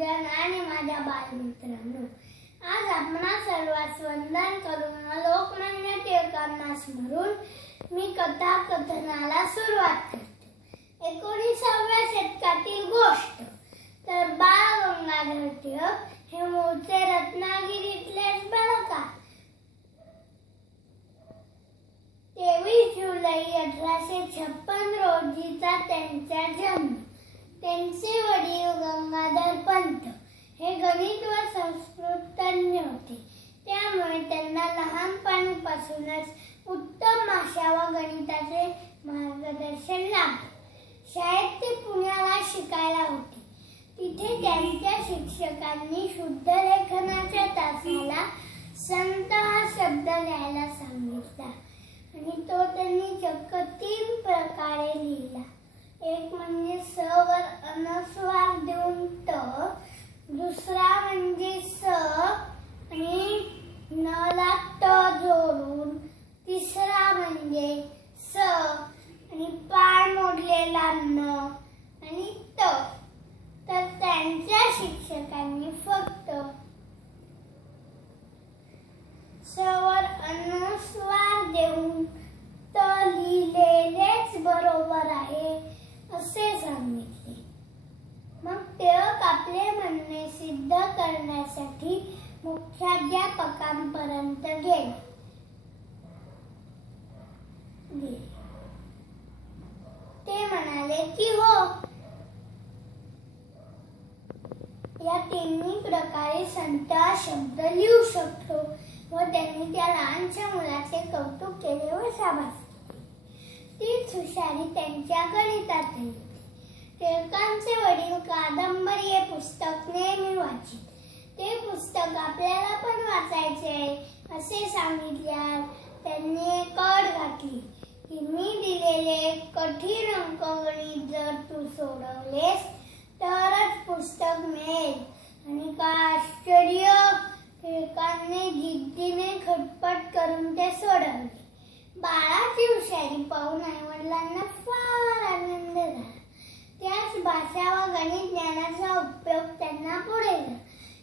पूजन आणि माझ्या बालमित्रांनो, आज आपण सर्वांस वंदन करून लोकमान्य टिळकांना स्मरून मी कथा कथनाला सुरुवात करते। 19व्या शतकातील गोष्ट। तर बाळ गंगाधर टिळक हे मूळचे रत्नागिरीतलेच बरं का। 23 जुलै 1856 रोजीचा त्यांचा जन्म। त्यांचे वडील गंगाधर पंत हे गणित व संस्कृत तज्ञ होते, त्यामुळे त्यांना लहानपणापासूनच उत्तम भाषा व गणिताचे मार्गदर्शन लाभले। शाळेत ते पुण्याला शिकायला होते। तिथे त्यांच्या शिक्षकांनी शुद्ध लेखनाच्या तासाला संत हा शब्द लिहायला सांगितला आणि तो त्यांनी चक्क 3 प्रकारे लिहिला। एक म्हणजे स वर अनुस्वार देऊन त, दुसरा म्हणजे स आणि न ला त जोडून, तिसरा म्हणजे स आणि पाय मोडलेला न आणि त। तर त्यांच्या शिक्षकांनी फक्त स वर अनुस्वार देऊन त लिहिलेलेच बरोबर आहे असे सांगितले। मग टिळक आपले म्हणणे सिद्ध करण्यासाठी मुख्याध्यापकांपर्यंत गेले। ते म्हणाले की हो, या 3 प्रकारे संत हा शब्द लिहू शकतो व त्यांनी त्या लहानशा मुलाचे कौतुक केले व शाबासकी दिली। तीच हुशारी त्यांच्या गणितात होती। टिळकांचे वडील कादंबरी हे पुस्तक नेहमी वाचित। ते पुस्तक आपल्याला पण वाचायचे असे सांगितल्यावर त्यांनी एक अट घातली की मी दिलेले कठीण अंकगणित जर तू सोडवलेस तरच पुस्तक मिळेल। आणि काय आश्चर्य, टिळकांनी जिद्दीने खटपट करून ते सोडवले। बाळाची हुशारी पाहून आईवडिलांना फार आनंद झाला। त्याच भाषा व गणित ज्ञानाचा उपयोग त्यांना पुढे झाला।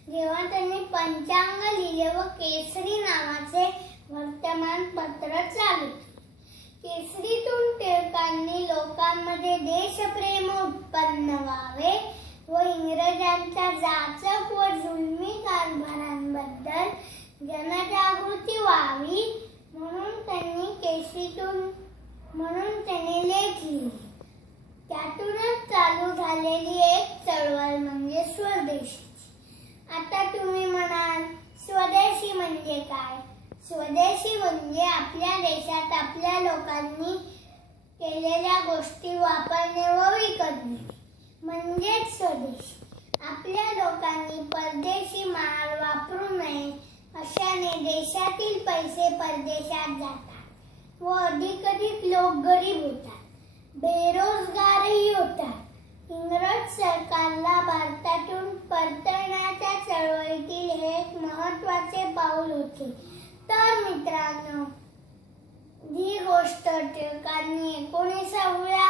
जेव्हा त्यांनी पंचांग लिहिले व केसरी नावाचे वर्तमानपत्र चालू केले। केसरीतून टिळकांनी लोकांमध्ये देशप्रेम उत्पन्न व्हावे व इंग्रजांच्या जाचक व जुलमी कारभारांबद्दल जनजागृती व्हावी म्हणून त्यांनी लेख लिहिले। त्यातूनच चालू झालेली एक चळवळ म्हणजे स्वदेशीची। आता तुम्ही म्हणाल, स्वदेशी म्हणजे काय? स्वदेशी म्हणजे आपल्या देशात आपल्या लोकांनी केलेल्या गोष्टी वापरणे व विकणे म्हणजेच स्वदेशी। आपल्या लोकांनी परदेशी माल वापरू नये अशाने देशातील पैसे परदेशात जातात व अधिकाधिक लोक गरीब होतात, बेरोजगारही होतात। इंग्रज सरकारला भारतातून परतण्याच्या चळवळीतील हे एक महत्त्वाचे पाऊल होते। तर मित्रांनो, ही गोष्ट टिळकांनी 19व्या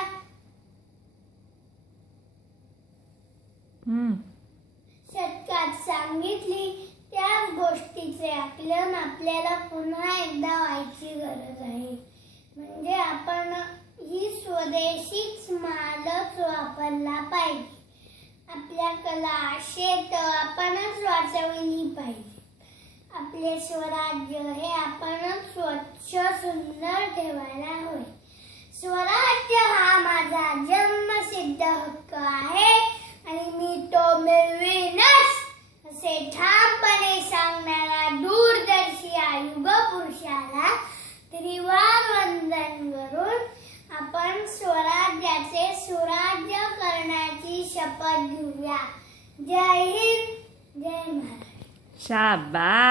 शतकात सांगितली। त्याच गोष्टीचे आकलन आपल्याला पुन्हा एकदा व्हायची गरज आहे। म्हणजे आपण ही स्वदेशीच मालच वापरला पाहिजे। आपल्या कला शेत आपणच वाचवली पाहिजे। आपले स्वराज्य हे आपणच स्वच्छ सुंदर ठेवायला हवे। स्वराज्य हा माझा जन्मसिद्ध हक्क आहे आणि मी तो मिळवीनच असे ठामपणे सांगणारा दूरदर्शी युग पुरुषाला त्रिवार वंदन करून आपण स्वराज्याचे सुराज्य करण्याची शपथ घेऊया। जय हिंद, जय महाराष्ट्र। शाबास।